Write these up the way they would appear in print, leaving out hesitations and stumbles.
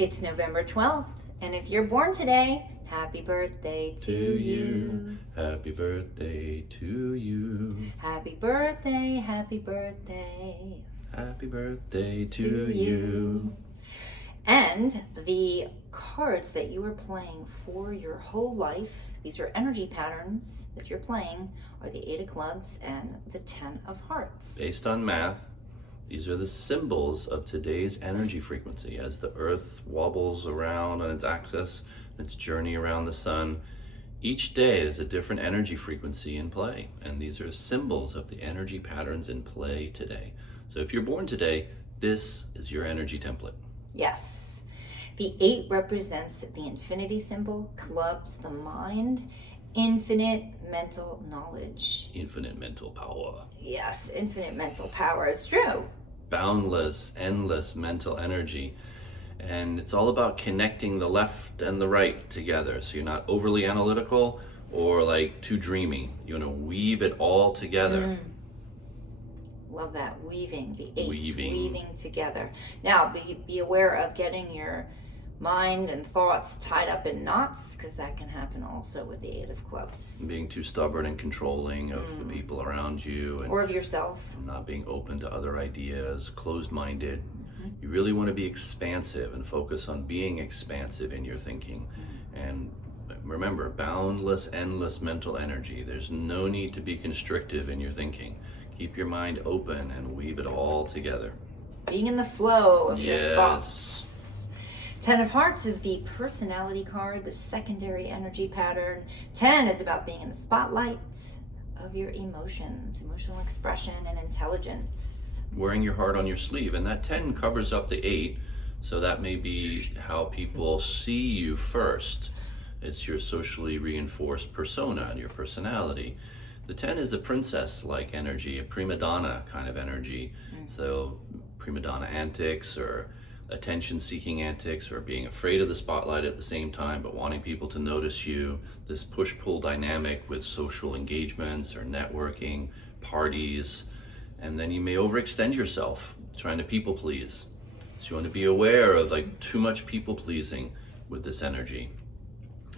It's November 12th, and if you're born today, happy birthday to you. Happy birthday to you. Happy birthday, happy birthday. Happy birthday to you. And the cards that you are playing for your whole life, these are energy patterns that you're playing, are the 8 of clubs and the 10 of hearts. Based on math, these are the symbols of today's energy frequency. As the earth wobbles around on its axis, its journey around the sun, each day is a different energy frequency in play. And these are symbols of the energy patterns in play today. So if you're born today, this is your energy template. Yes. The 8 represents the infinity symbol, clubs, the mind, infinite mental knowledge. Infinite mental power. Yes, infinite mental power is true. Boundless, endless mental energy. And it's all about connecting the left and the right together. So you're not overly analytical or like too dreamy. You want to weave it all together. Love that, weaving, the 8s Weaving together. Now, be aware of getting your mind and thoughts tied up in knots, because that can happen also with the 8 of clubs. Being too stubborn and controlling of the people around you. And or of yourself. not being open to other ideas, closed-minded. You really want to be expansive and focus on being expansive in your thinking. And remember, boundless, endless mental energy. There's no need to be constrictive in your thinking. Keep your mind open and weave it all together. Being in the flow of your Yes. thoughts. 10 of hearts is the personality card, the secondary energy pattern. 10 is about being in the spotlight of your emotions, emotional expression, and intelligence. Wearing your heart on your sleeve, and that 10 covers up the 8, so that may be how people see you first. It's your socially reinforced persona and your personality. The 10 is a princess-like energy, a prima donna kind of energy. So prima donna antics or attention-seeking antics, or being afraid of the spotlight at the same time but wanting people to notice you. This push-pull dynamic with social engagements or networking, parties. And then you may overextend yourself trying to people please. So you want to be aware of like too much people pleasing with this energy.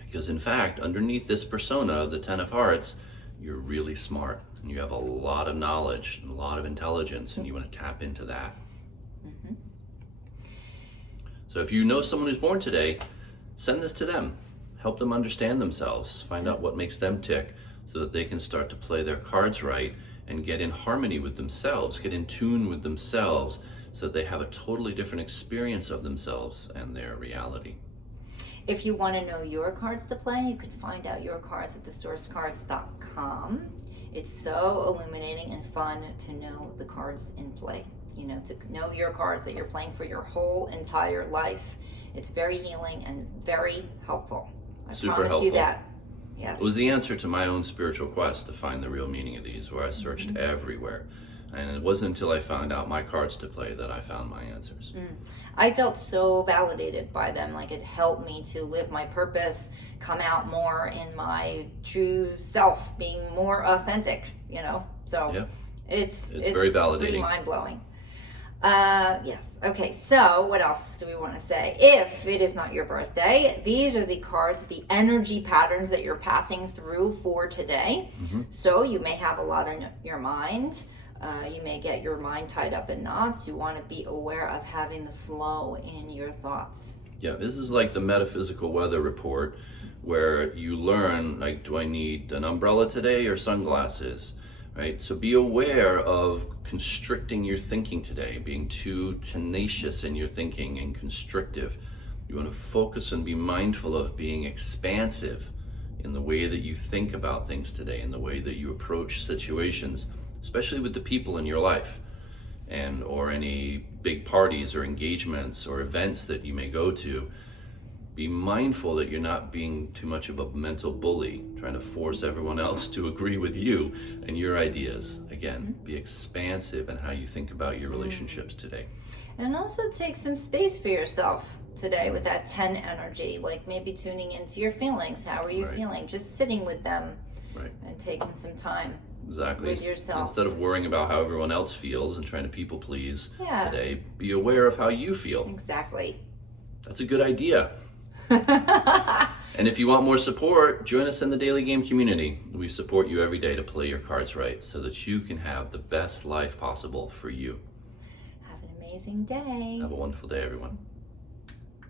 Because in fact, underneath this persona of the 10 of hearts, you're really smart and you have a lot of knowledge and a lot of intelligence, and you want to tap into that. So if you know someone who's born today, send this to them. Help them understand themselves. Find out what makes them tick so that they can start to play their cards right and get in harmony with themselves, get in tune with themselves, so that they have a totally different experience of themselves and their reality. If you want to know your cards to play, you can find out your cards at thesourcecards.com. It's so illuminating and fun to know the cards in play. You know, to know your cards that you're playing for your whole entire life. It's very healing and very helpful. I Super promise helpful. you that. Yes. It was the answer to my own spiritual quest to find the real meaning of these, where I searched everywhere. And it wasn't until I found out my cards to play that I found my answers. I felt so validated by them. Like, it helped me to live my purpose, come out more in my true self, being more authentic, you know? So Yeah. it's very validating. pretty mind-blowing. Yes. Okay, so what else do we want to say? If it is not your birthday, these are the cards, the energy patterns that you're passing through for today. So you may have a lot on your mind. You may get your mind tied up in knots. You want to be aware of having the flow in your thoughts. Yeah, this is like the metaphysical weather report, where you learn, like, do I need an umbrella today or sunglasses? Right? So be aware of constricting your thinking today, being too tenacious in your thinking and constrictive. You want to focus and be mindful of being expansive in the way that you think about things today, in the way that you approach situations, especially with the people in your life, and or any big parties or engagements or events that you may go to. Be mindful that you're not being too much of a mental bully, trying to force everyone else to agree with you and your ideas. Again, be expansive in how you think about your relationships today. And also take some space for yourself today with that 10 energy, like maybe tuning into your feelings. How are you feeling? Just sitting with them and taking some time Exactly. with yourself. Instead of worrying about how everyone else feels and trying to people please Yeah. today, be aware of how you feel. Exactly. That's a good idea. And if you want more support, join us in the Daily Game community. We support you every day to play your cards right so that you can have the best life possible for you. Have an amazing day. Have a wonderful day, everyone.